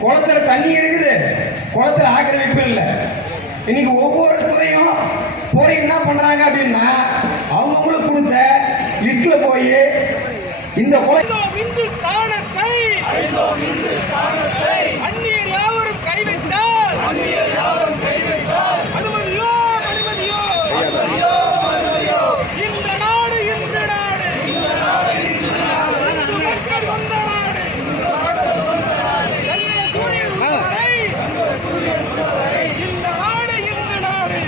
குளத்துல தண்ணி இருக்குது, குளத்துல ஆக்கிரமிப்பு இல்லை. இன்னைக்கு ஒவ்வொரு துறையும் போய் என்ன பண்றாங்க அப்படின்னா அவங்களுக்கு கொடுத்த லிஸ்ட்ல போய் இந்த குளத்தை அந்நியர் யாவரும் கைவிட்டால் அனுமதியோ அனுமதியோ இந்த நாடு இந்த நாடு மக்கள் சொந்த நாடு சூரியன் இந்த நாடு இந்த நாடு.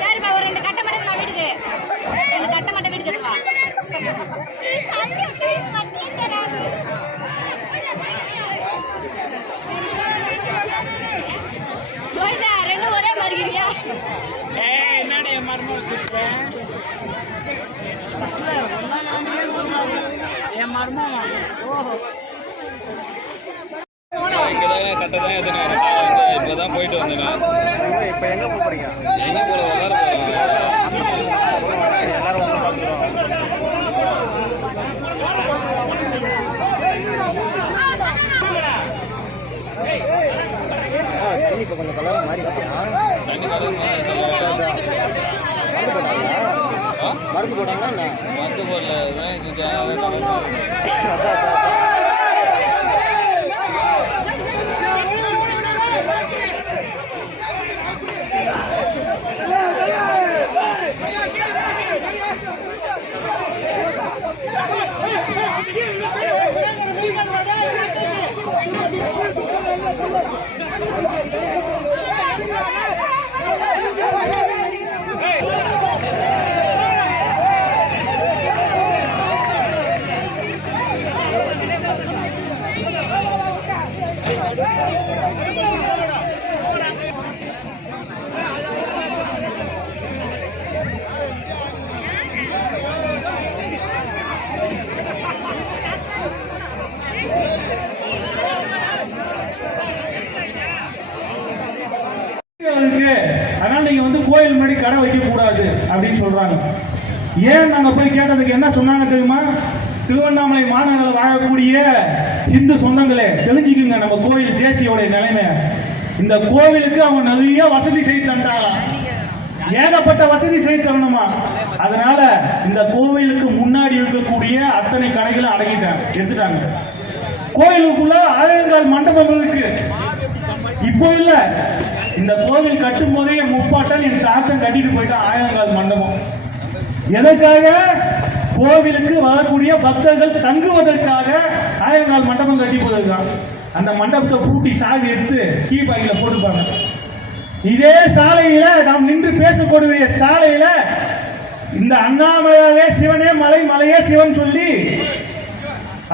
சரிப்பா ஒரு 2 கட்ட மட்டும் நான் வீட்டுக்கு 2 கட்ட மட்டும் வீட்டுக்கு போயிட்டா 2 ஒரே மாதிரி இருக்கியா என்னடி மர்மம் வச்சிருக்கேன் என் மர்மம் இங்கதான் கட்டதான் எத்தனை இப்பதான் போயிட்டு வந்தேன். இப்ப எங்க போறீங்க? எங்க போல விளாட போறேன். எல்லாரும் ஒண்ணு பாத்துறோம். தண்ணி இப்ப கொஞ்சம் கலர் மாறி தண்ணி கலர் மருந்து போட்டாங்களா? மருந்து போடல இது கலர் அதனால நீங்க வந்து கோயில் முன்னாடி கடை வைக்க கூடாது அப்படின்னு சொல்றாங்க. ஏன் நாங்க போய் கேட்டதுக்கு என்ன சொன்னாங்க தெரியுமா? திருவண்ணாமலை மாநகரில் வாழக்கூடிய இந்து சொந்தங்களே தெரிஞ்சுக்குங்க நம்ம கோயில் ஜேசியோட நிலைமை. இந்த கோவிலுக்கு அவங்க நிறைய வசதி செய்து தந்தாங்க, ஏகப்பட்ட வசதி செய்து தரணுமா. அதனால இந்த கோவிலுக்கு முன்னாடி இருக்கக்கூடிய அத்தனை கடைகளும் எடுத்துட்டாங்க. கோயிலுக்குள்ள ஆயிரங்கால் மண்டபம் இருக்கு. இப்போ இல்ல, இந்த கோவில் கட்டும் போதே முப்பாட்டன் என் தாத்தன் கட்டிட்டு போயிட்டான் ஆயிரங்கால் மண்டபம். எதற்காக? கோவிலுக்கு வரக்கூடிய பக்தர்கள் தங்குவதற்காக ஆயிரங்கால் மண்டபம் கட்டி போவதுதான். அந்த மண்டபத்தை பூட்டி சாவி எடுத்து கீ பாக்கில போட்டுப்பாங்க. இதே சாலையில நாம் நின்று பேசக்கூடிய சாலையில இந்த அண்ணாமலையாவே சிவனே மலை, மலையே சிவன் சொல்லி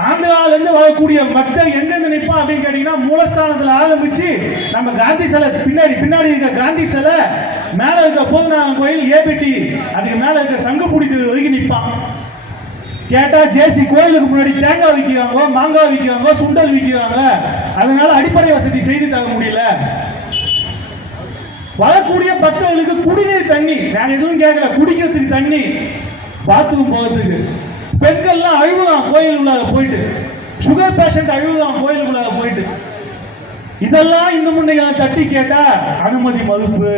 ஆந்திரால இருந்து வரக்கூடிய பக்தர் எங்க இருந்து நிற்பா அப்படின்னு கேட்டீங்கன்னா மூலஸ்தானத்துல ஆரம்பிச்சு நம்ம காந்தி சிலை பின்னாடி இருக்க காந்தி சிலை மேல இருக்க போதுநாதன் கோயில் ஏபிடி அதுக்கு மேல இருக்க சங்கு பிடித்து வரைக்கும் நிற்பான். கேட்டா ஜேசி கோயிலுக்கு முன்னாடி தேங்காய் விற்கிறாங்க, மாங்காய் விற்கிறாங்க, சுண்டல் விற்கிறாங்க, அதனால அடிப்படை வசதி செய்து தர முடியல. வரக்கூடிய பக்தர்களுக்கு குடிநீர் தண்ணி வேற எதுவும் கேட்கல, குடிக்கிறதுக்கு தண்ணி, பாத்ரூம் போகிறதுக்கு. பெண்கள்லாம் அழுவுதான் கோயில் உள்ளாக போயிட்டு, சுகர் பேஷண்ட் அழுவுதான் கோயிலுக்குள்ளாக போயிட்டு. இதெல்லாம் இந்த முன்னைய தட்டி கேட்டா அனுமதி மறுப்பு.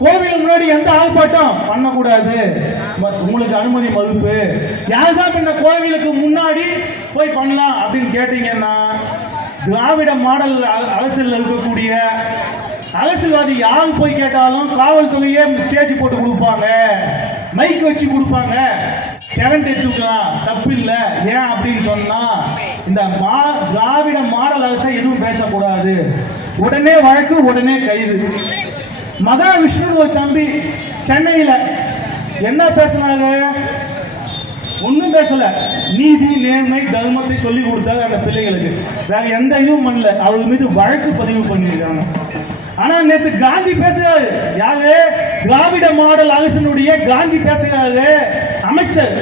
கோவில் முன்னாடி எந்த ஆர்ப்பாட்டம் பண்ணக்கூடாது, உங்களுக்கு அனுமதி மறுப்பு. யாருதான் இந்த கோவிலுக்கு முன்னாடி போய் பண்ணலாம் அப்படின்னு கேட்டீங்கன்னா திராவிட மாடல் அரசியல் இருக்கக்கூடிய அரசியல்வாதி யாரு போய் கேட்டாலும் காவல்துறையே ஸ்டேஜ் போட்டு கொடுப்பாங்க, மைக் வச்சு கொடுப்பாங்க, கரண்ட் எடுத்துக்கலாம், தப்பு இல்லை. ஏன் அப்படின்னு சொன்னா இந்த திராவிட மாடல் அரசை எதுவும் பேசக்கூடாது, உடனே வழக்கு, உடனே கைது. மகாவிஷ்ணு ஒரு தம்பி சென்னையில என்ன பேசினாங்க? ஒன்னும் பேசல, நீதி நேர்மை தர்மத்தை சொல்லி கொடுத்தாங்க அந்த பிள்ளைகளுக்கு, வேற எந்த இதுவும் பண்ணல. அவங்க மீது வழக்கு பதிவு பண்ணிருக்காங்க. ஆனா நேற்று காந்தி பேசுறாரு, யாரு? திராவிட மாடல் அரசனுடைய காந்தி பேசுறாரு. அமைச்சர்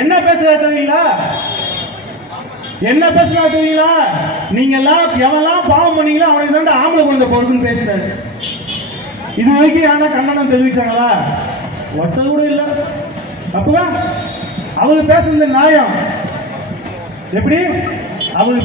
என்ன பேசுறாரு தெரியுங்களா? என்ன பேசுறா தெரியுங்களா? நீங்க எல்லாம் எவெல்லாம் பாவம் பண்ணீங்களா அவனுக்கு தான் ஆம்பளை குழந்தை பிறகுன்னு பேசிட்டாரு. இது வரைக்கும் யாரா கண்டனம் தெரிவிச்சாங்களா? ஒருத்தர் கூட இல்ல. அப்பதான் அவரு பேசுறது நியாயம் எப்படி? அவரு